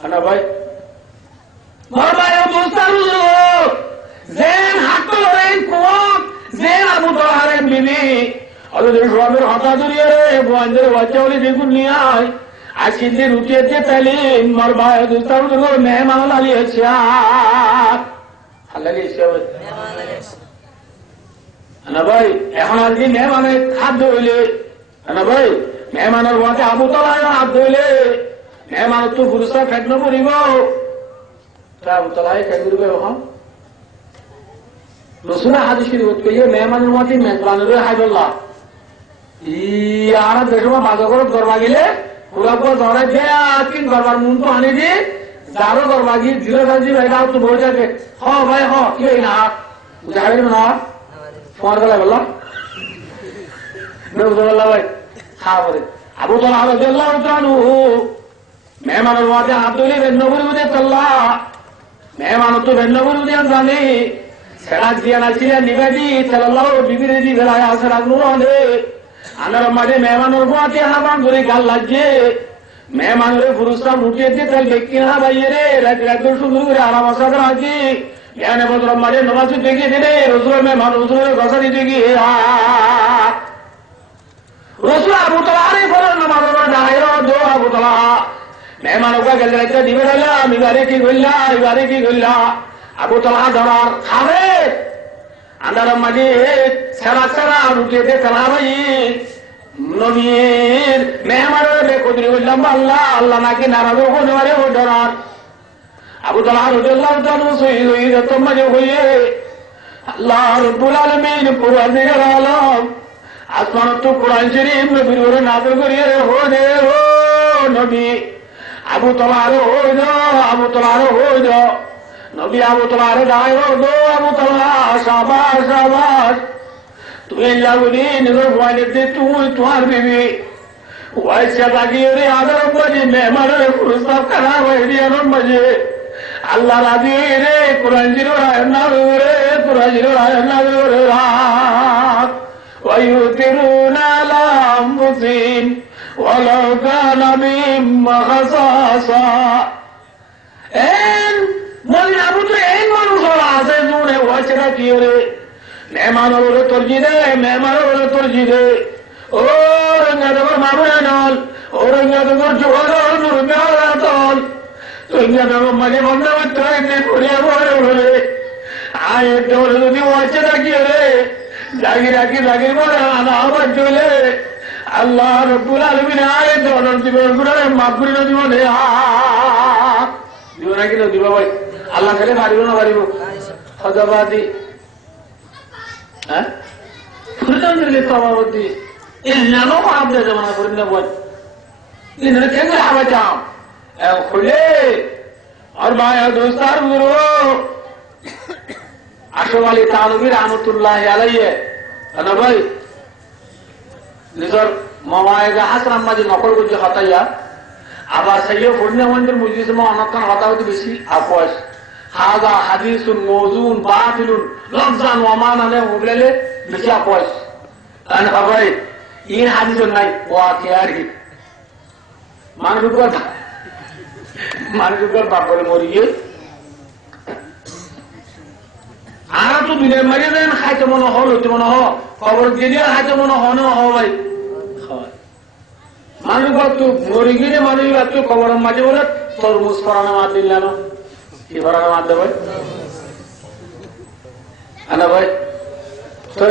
আনা ভাই মোর ভাই মুস্তার জেন হাত রেন কোক জেন আবু তাহারেন বিবি আল্লাহ রবের হাতা ধরিয়ে বন্ধের বাচ্চাগুলি দেখুন নিয়ে আয় আজকের যে রুটিতে তালিম মোর ভাই মুস্তার মেহমান আলিয়েছে আল্লাহ না ভাই এখন আজকে মেহমানের খাদ্য হইলে না ভাই মেহমানের বাঁচে আবু তলায় হাত ধইলে মেহমানের তো পুরস্কার খাদ্য করিব আবু তলায় খাই করিব এখন রসুলের হাদিস শরীফত কইয়ে মেহমানের মাটি মেজবানের হাইদুল্লাহ আর দেখো বাজা করে দরবা গেলে পুরা পুরো দৌড়াই দিয়ে কিন দরবার মন তো আনি দি যারও দরবা গিয়ে ধীরে ধীরে ভাই তো বই যাবে হ ভাই হ কি না বুঝাবেন না ফোন করে বললাম ভাই খাওয়া করে আবু তালহা রাদিয়াল্লাহু তাআলা মেহমানের মাঝে হাত ধরে বেন্নবুর বুঝে চল্লা মেহমান তো বেন্নবুর বুঝে জানি সেরা দিয়া নাছিলেন নিবেদি সাল্লাল্লাহু বিবিরে দি বেলায় আসর আগুন হলে আনার মাঝে মেহমানের মাঝে হাবান ধরে গাল লাগছে মেহমানের পুরস্কার উঠিয়ে দিয়ে তাই ব্যক্তি না ভাইয়ে রে রাত সুন্দর করে আরাম আসাদ রাখি জ্ঞানে বদর মাঝে নমাজ দেখে দিলে রসুলের মেহমান রসুলের কথা দিতে গিয়ে রসুল আবু তালহারে ফলের নামাজ ডাইর দো আবু তালহা মেহমানকে গেলে একটা দিবে রইলাম এবারে কি করলা এবারে কি করলা আবু তালহা ধরার খাবে আন্দার মাঝে সেরা সেরা রুটিতে খেলা ভাই নবীর মেহমানের বেকদরি বললাম আল্লাহ আল্লাহ নাকি নারাজ হতে পারে ও ধরার আবু তালহা রাদিয়াল্লাহু তাআলা শহীদ হয়ে যেত মাঝে হয়ে আল্লাহ রব্বুল আলামিন পুরা দিনের আলম আসমান তো কোরআন শরীফ নবীর উপরে নাযিল করিয়ে হো দে হো নবী আবু তালহার হয়ে যাও আবু তালহার হয়ে যাও নবী আবু তালহার গায়ে দো আবু তালহা শাবাশ শাবাশ তুই লাগুনি নিজের ভয়তে তুই তোমার বিবি ওয়াইসা লাগিয়ে রে আদর বাজে মেহমানের পুরস্কার খারাপ হয়ে দিয়ে বাজে আল্লাহ রাজি রে কোরআন জিরো রায় না রে কোরআন জিরো রায় না রে রাত ويؤثرون على أنفسهم ولو كان بهم خصاصة মনে আবু তো এই মানুষ আছে জুড়ে ওয়াচরা কি রে মেহমানের ওরে তরজি দে মেহমানের ওরে তরজি দে ও রঙ্গা দেবর মামুনা নল ও রঙ্গা দেবর জোহর মুরগা তল রঙ্গা দেবর মাঝে বন্ধ করতে এমনি ঘুরিয়ে বলে বলে আয় তোর যদি ওয়াচরা কি রে জাগির রাখি জাগির বলে আনা আবার চলে আল্লাহ রব্বুল আলামিন আয় দরর জীবন গুলো মাফ করে দিব নে দিব নাকি না দিব ভাই আল্লাহ খেলে পারিব না পারিব হজবাদি হ্যাঁ ফুরতান দিলে সভাপতি ইল্লানো আপনি জমানা করেন না বল ইনরে কেন আবার যাও খুলে আর ভাই দোস্তার গুরু আশরাফ আলী থানভী রহমতুল্লাহ আলাইহি না ভাই নিজের মামায়েগা হাসান মাঝে নকল করছে হতাইয়া আবার সাইয়ে পূর্ণিমা মন্দির মজলিসে অনেকক্ষণ হতা হতে বেশি আপোষ হাজা হাদিসুন মওজুন বাতিলুন লফজান ওয়া মানানে ওবলেলে বেশি আপোষ কারণ ভাই ইন হাদিস নাই ওয়াকিয়ারি মানুষের বাপ বলে মরিয়ে আর তো বিলের মারি দেন খাইতে মনে হল হইতে মনে হ খবর দিয়ে খাইতে মনে হ না হ ভাই মানুষ তো মরি গিয়ে মানুষ তো খবর মাঝে বলে তরমুজ ফরানো মার দিল না কি ফরানো মার দেবে ভাই তো